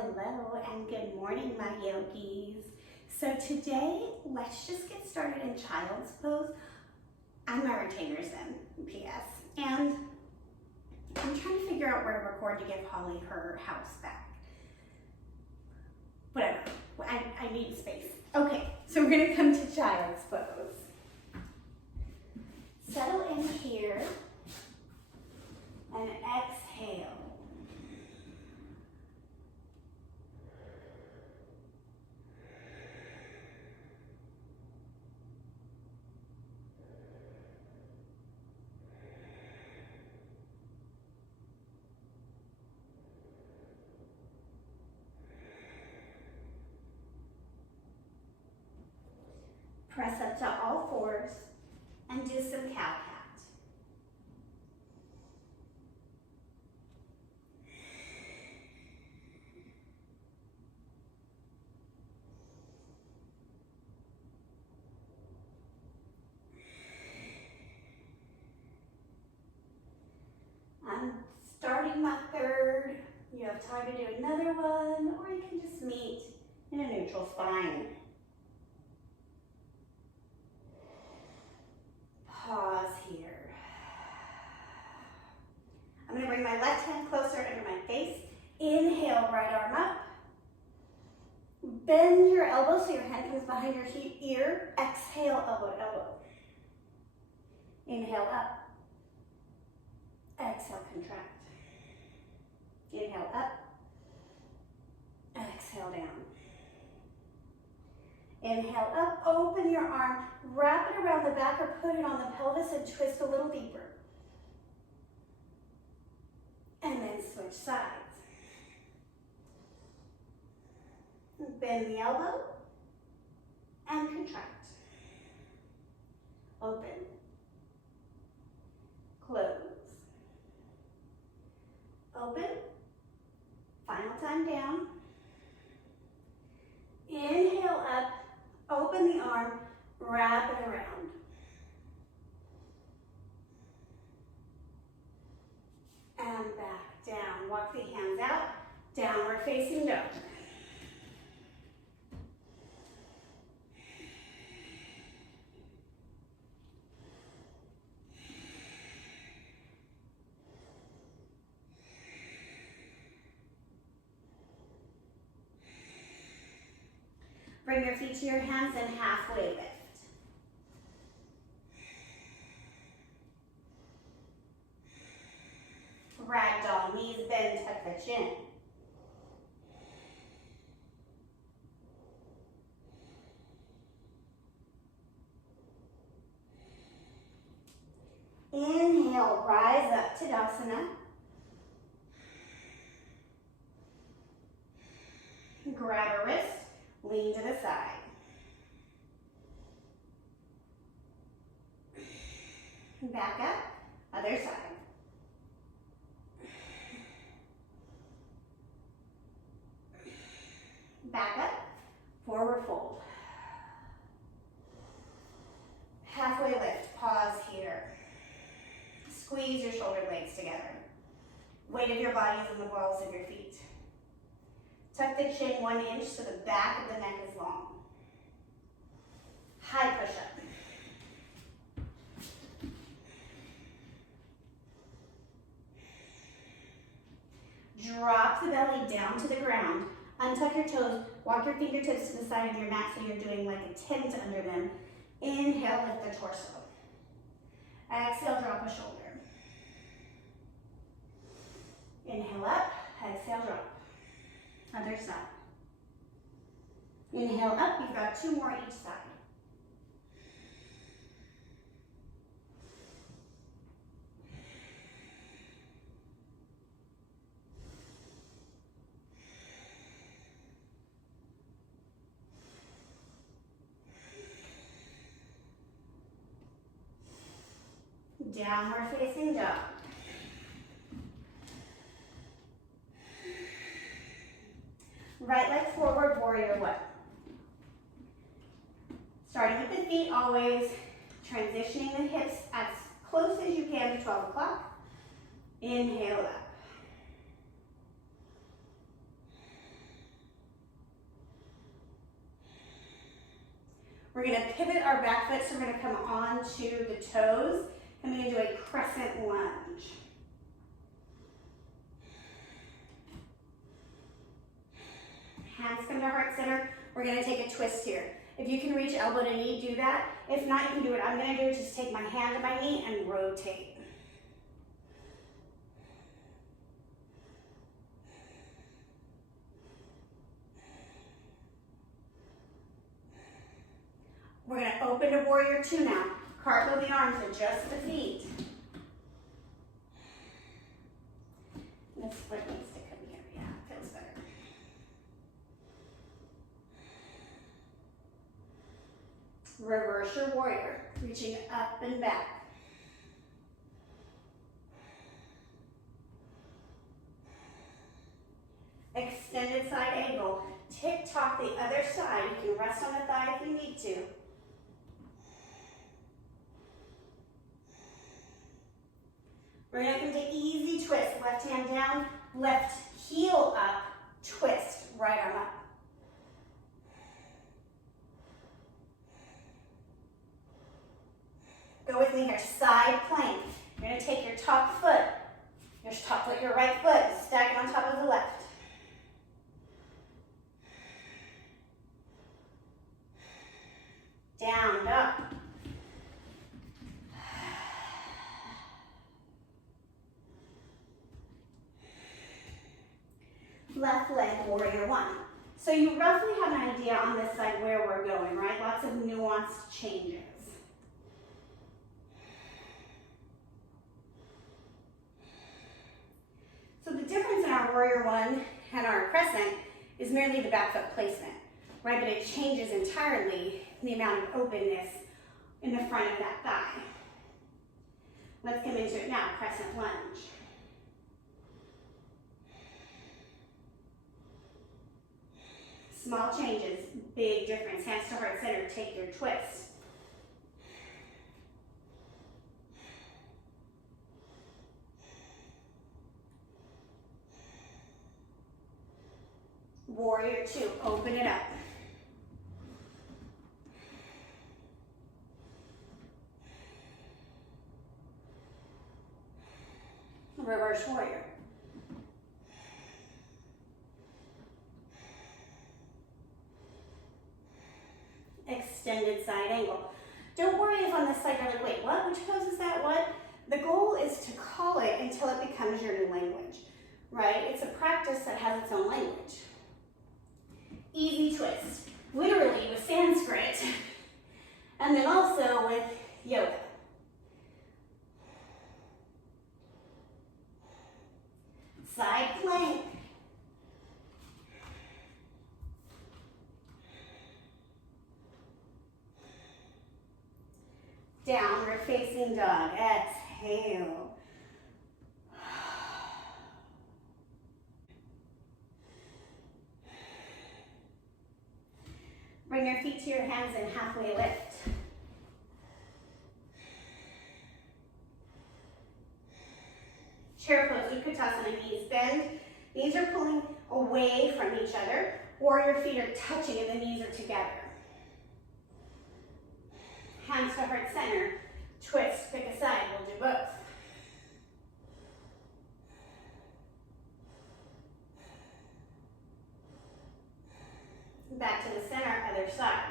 Hello and good morning, my yogis. So today, let's just get started in child's pose. I'm my retainer's in, PS. And I'm trying to figure out where to record to give Holly her house back. Whatever, I need space. Okay, so we're gonna come to child's pose. Settle in here and exhale. Press up to all fours and do some cow-cat. I'm starting my third. You have time to do another one, or you can just meet in a neutral spine. Pause here. I'm going to bring my left hand closer under my face. Inhale, right arm up. Bend your elbow so your hand comes behind your ear. Exhale, elbow to elbow. Inhale up. Exhale, contract. Inhale up. Exhale down. Inhale up, open your arm, wrap it around the back or put it on the pelvis and twist a little deeper. And then switch sides. Bend the elbow and contract. Open. Close. Open. Final time down. Inhale up. Open the arm, wrap it around. And back down. Walk the hands out, downward facing dog. Bring your feet to your hands and halfway lift. Ragdoll, knees bend, tuck the chin. Inhale, rise up, Tadasana. Grab a wrist. Lean to the side. Back up, other side. Back up, forward fold. Halfway lift, pause here. Squeeze your shoulder blades together. Weight of your body is in the balls of your feet. Tuck the chin 1 inch so the back of the neck is long. High push-up. Drop the belly down to the ground. Untuck your toes. Walk your fingertips to the side of your mat so you're doing like a tent under them. Inhale, lift the torso. Exhale, drop a shoulder. Inhale up, exhale, drop. Other side. Inhale up, you've got 2 more each side. Downward facing dog. Right leg forward, warrior one. Starting with the feet always, transitioning the hips as close as you can to 12 o'clock. Inhale up. We're going to pivot our back foot, so we're going to come onto the toes, coming into a crescent lunge. Hands come to heart center. We're going to take a twist here. If you can reach elbow to knee, do that. If not, you can do what I'm going to do, just take my hand to my knee and rotate. We're going to open to warrior two now. Cartwheel the arms, adjust the feet. This foot needs to come here. Yeah, feels better. Reverse your warrior, reaching up and back. Extended side angle. Tick-tock the other side. You can rest on the thigh if you need to. We're going to come to easy twist. Left hand down, left heel up, twist, right arm up. Go with me here, side plank. You're going to take your top foot, your right foot, stack it on top of the left. Down, up. Left leg, warrior one. So you roughly have an idea on this side where we're going, right? Lots of nuanced changes. So the difference in our warrior one and our crescent is merely the back foot placement, right? But it changes entirely the amount of openness in the front of that thigh. Let's come into it now, crescent lunge. Small changes, big difference. Hands to heart center, take your twist. Warrior two, open it up. Reverse warrior. Extended side angle. Don't worry if on this side you're like, wait, what? Which pose is that? What? The goal is to call it until it becomes your new language, right? It's a practice that has its own language. Easy twist, literally with Sanskrit, and then also with yoga. Side plank. Downward facing dog. Exhale. Bring your feet to your hands and halfway lift. Chair pose, Utkatasana, knees bend. Knees are pulling away from each other, or your feet are touching and the knees are together. Hands to heart center, twist, pick a side, we'll do both. Back to the center, other side.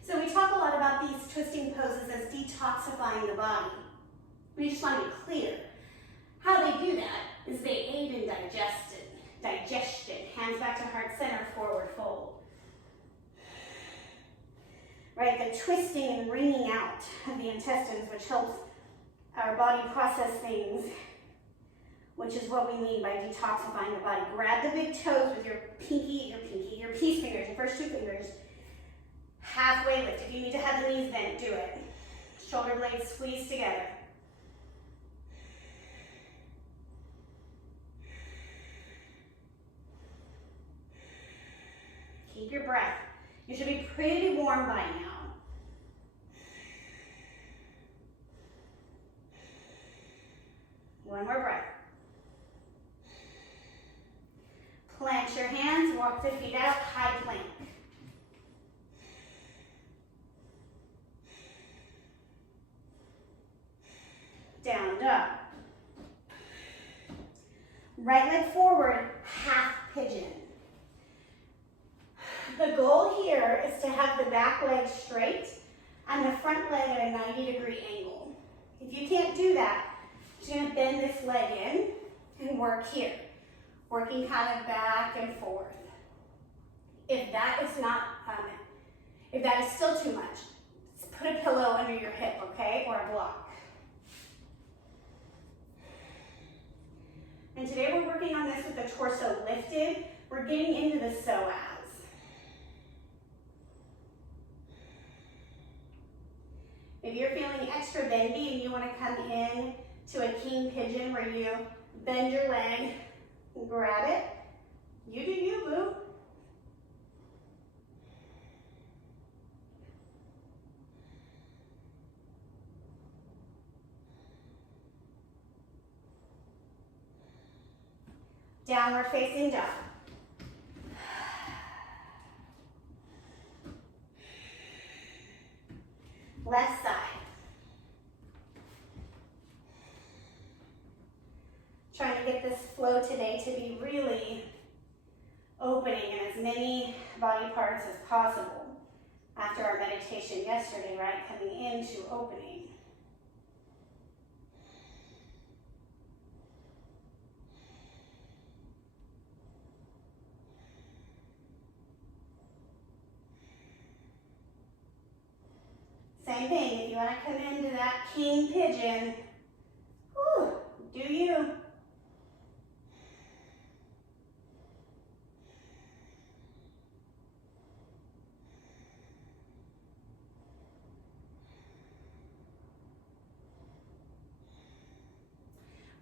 So we talk a lot about these twisting poses as detoxifying the body. We just want to be clear. How they do that is they aid in digestion. Hands back to heart center, forward fold. Right, the twisting and wringing out of the intestines, which helps our body process things, which is what we mean by detoxifying the body. Grab the big toes with your peace fingers, your first two fingers. Halfway lift. If you need to have the knees bent, do it. Shoulder blades squeeze together. Keep your breath. You should be pretty warm by now. One more breath. Plant your hands, walk the feet out, high plank. Right leg forward, half pigeon. The goal here is to have the back leg straight and the front leg at a 90-degree angle. If you can't do that, you're going to bend this leg in and work here, working kind of back and forth. If that is not, if that is still too much, put a pillow under your hip, okay, or a block. And today we're working on this with the torso lifted. We're getting into the psoas. If you're feeling extra bendy and you want to come in to a king pigeon where you bend your leg, grab it, you do you, boo. Downward facing dog. Left side. Trying to get this flow today to be really opening in as many body parts as possible after our meditation yesterday, right? Coming into opening. Same thing, if you want to come into that king pigeon, whew, do you.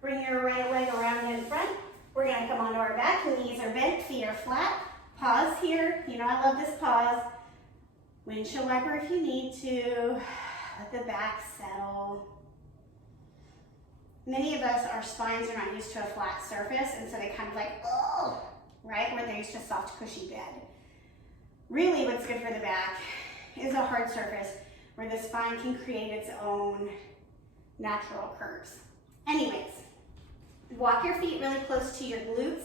Bring your right leg around in front. We're going to come onto our back, knees are bent, feet are flat. Pause here. You know I love this pause. Windshield wiper if you need to. Let the back settle. Many of us, our spines are not used to a flat surface, and so they kind of like, oh, right? Where they're used to a soft, cushy bed. Really what's good for the back is a hard surface where the spine can create its own natural curves. Anyways, walk your feet really close to your glutes.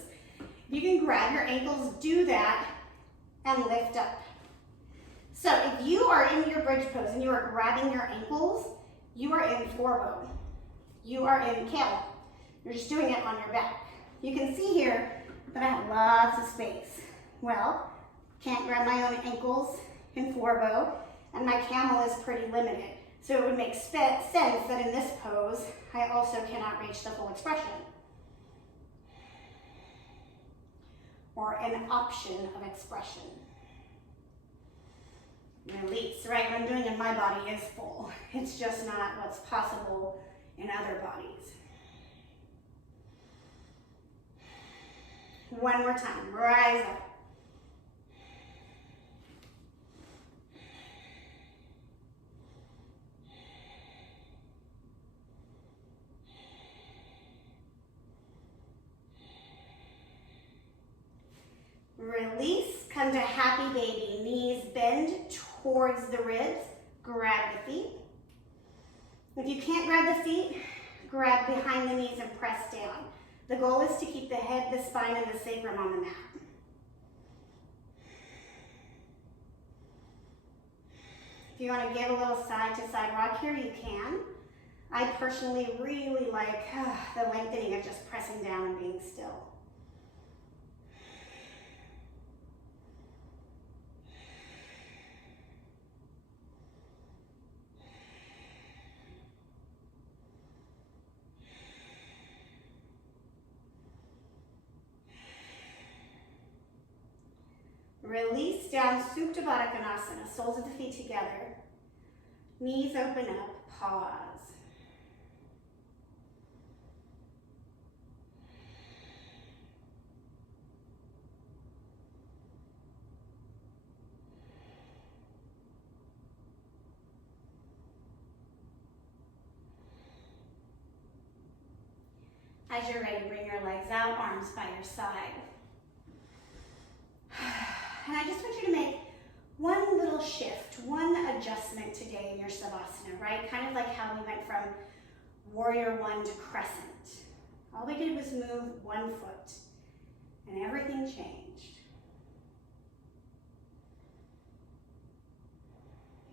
You can grab your ankles, do that, and lift up. So if you are in your bridge pose and you are grabbing your ankles, you are in forebow. You are in camel. You're just doing it on your back. You can see here that I have lots of space. Well, can't grab my own ankles in forebow, and my camel is pretty limited. So it would make sense that in this pose, I also cannot reach the full expression. Or an option of expression. Release, right? What I'm doing in my body is full. It's just not what's possible in other bodies. One more time, rise up. Release, come to happy baby. Knees bend towards the ribs. Grab the feet. If you can't grab the feet, grab behind the knees and press down. The goal is to keep the head, the spine, and the sacrum on the mat. If you want to give a little side to side rock here, you can. I personally really like the lengthening of just pressing down and being still. Release down, Supta Baddha Konasana, soles of the feet together. Knees open up, pause. As you're ready, bring your legs out, arms by your side. And I just want you to make one little shift, one adjustment today in your Savasana, right? Kind of like how we went from Warrior 1 to Crescent. All we did was move one foot, and everything changed.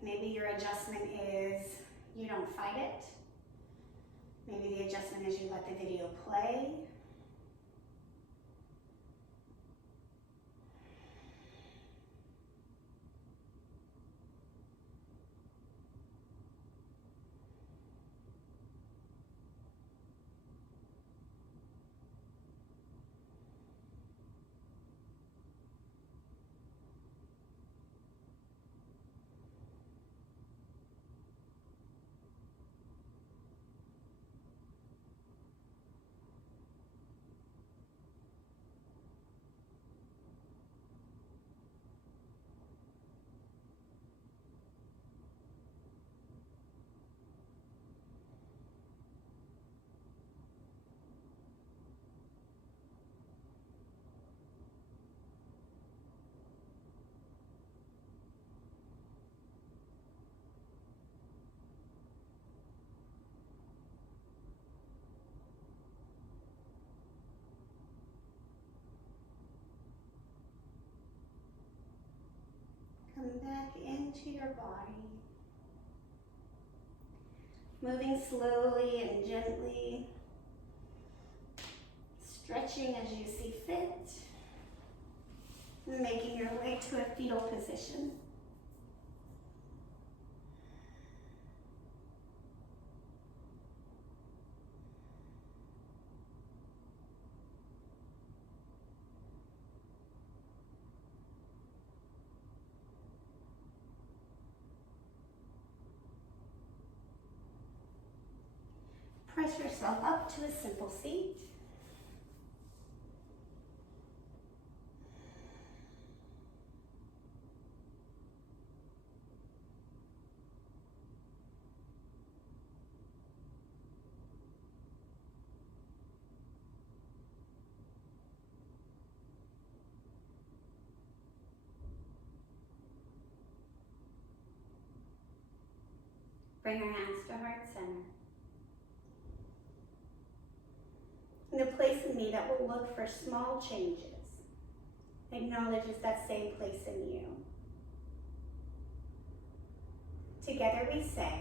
Maybe your adjustment is you don't fight it. Maybe the adjustment is you let the video play. Come back into your body. Moving slowly and gently. Stretching as you see fit. Making your way to a fetal position. Press yourself up to a simple seat. Bring your hands to heart center. And the place in me that will look for small changes acknowledges that same place in you. Together we say,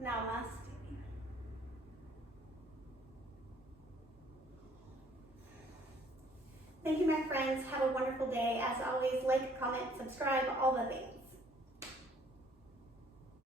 Namaste. Thank you, my friends. Have a wonderful day. As always, like, comment, subscribe, all the things.